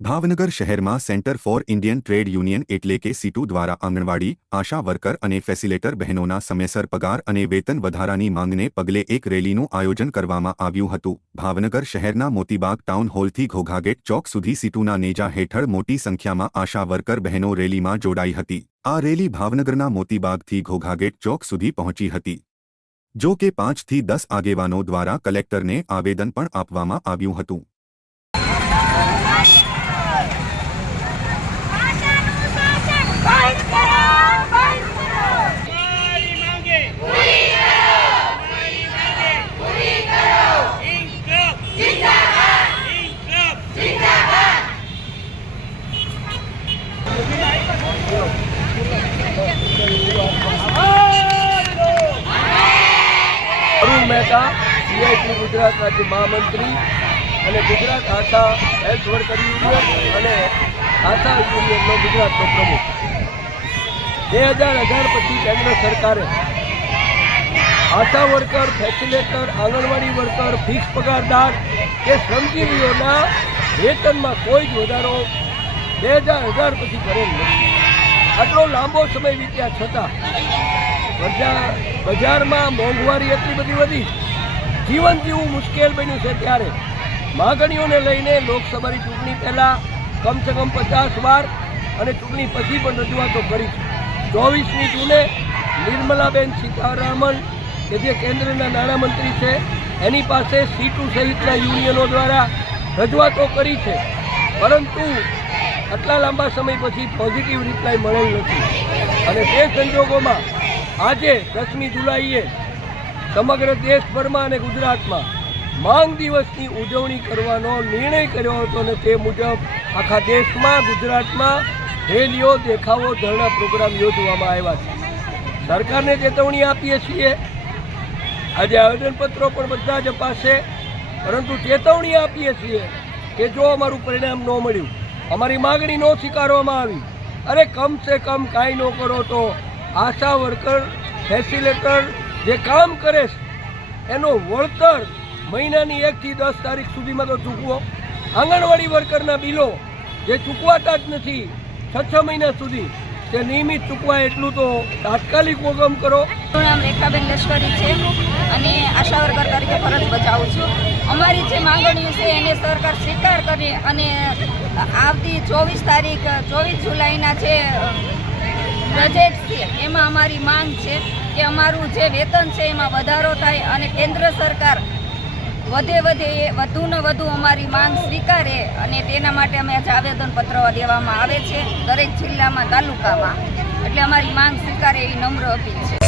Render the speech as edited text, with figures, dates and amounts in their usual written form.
ભાવનગર શહેરમાં centre for Indian trade union એટલે કે સીટુ દ્વારા આંગણવાડી આશા વર્કર અને ફેસિલેટર બહેનોના સમયસર પગાર અને વેતન વધારાની માંગને પગલે એક રેલીનું આયોજન કરવામાં આવ્યું હતું। ભાવનગર શહેરના મોતીબાગ ટાઉન હોલથી ઘોઘાગેટ ચોક સુધી સીટુના નેજા હેઠળ મોટી સંખ્યામાં આશા વર્કર બહેનો રેલીમાં જોડાઈ હતી। આ રેલી ભાવનગરના મોતીબાગથી ઘોઘાગેટ ચોક સુધી પહોંચી હતી। જો કે 5 થી 10 આગેવાનો દ્વારા કલેક્ટરને આવેદન પણ આપવામાં આવ્યું હતું। અરુણ મહેતા સીઆઈટી ગુજરાત રાજ્ય મહામંત્રી અને ગુજરાત આશા હેલ્થ વર્કર યુનિયન અને આશા યુનિયનનો ગુજરાતનો પ્રમુખ। 2018 પછી કેન્દ્ર સરકારે આશા વર્કર, ફેસિલેટર, આંગણવાડી વર્કર, ફિક્સ પગારદાર કે શ્રમજીવીઓના વેતનમાં કોઈ જ વધારો 2018 પછી કરેલ નથી। આટલો લાંબો સમય વીત્યા છતાં બજારમાં મોંઘવારી એટલી બધી વધી, જીવન જીવવું મુશ્કેલ બન્યું છે। ત્યારે માગણીઓને લઈને લોકસભાની ચૂંટણી પહેલાં કમસે કમ 50 વાર અને ચૂંટણી પછી પણ રજૂઆતો કરી છે। 24મી જૂને નિર્મલાબેન સીતારામન કે જે કેન્દ્રના નાણામંત્રી છે એની પાસે સીટુ સહિતના યુનિયનો દ્વારા રજૂઆતો કરી છે, પરંતુ આટલા લાંબા સમય પછી પોઝિટિવ રિપ્લાય મળેલ નથી। અને તે સંજોગોમાં આજે 10મી જુલાઈએ સમગ્ર દેશભરમાં અને ગુજરાતમાં માંગ દિવસની ઉજવણી કરવાનો નિર્ણય કર્યો હતો અને તે મુજબ આખા દેશમાં, ગુજરાતમાં રેલીઓ, દેખાવો, ધરણા પ્રોગ્રામ યોજવામાં આવ્યા છે। સરકારને ચેતવણી આપીએ છીએ, આજે આવેદનપત્રો પણ બધા જ અપાશે, પરંતુ ચેતવણી આપીએ છીએ કે જો અમારું પરિણામ ન મળ્યું, અમારી માગણી ન સ્વીકારવામાં આવી, અરે કમસે કમ કાંઈ ન કરો તો આશા વર્કર, ફેસિલેટર જે કામ કરે છે એનો વળતર મહિનાની 1 થી 10 તારીખ સુધીમાં તો ચૂકવો। આંગણવાડી વર્કરના બિલો જે ચૂકવાતા જ નથી 6 મહિના સુધી, તે નિયમિત ચૂકવાય એટલું તો તાત્કાલિક હુકમ કરો। મારું નામ રેખાબેન લશ્કરી છે અને આશા વર્કર તરીકે ફરજ બજાવું છું। અમારી જે માંગણીઓ છે એને સરકાર સ્વીકાર કરી અને આવતી 24 જુલાઈના જે બજેટ છે એમાં અમારી માંગ છે કે અમારું જે વેતન છે એમાં વધારો થાય અને કેન્દ્ર સરકાર વધુને વધુ અમારી માંગ સ્વીકારે અને તેના માટે અમે આજે આવેદનપત્ર દેવામાં આવે છે દરેક જિલ્લામાં, તાલુકામાં। એટલે અમારી માંગ સ્વીકારે એવી નમ્ર અપીલ છે।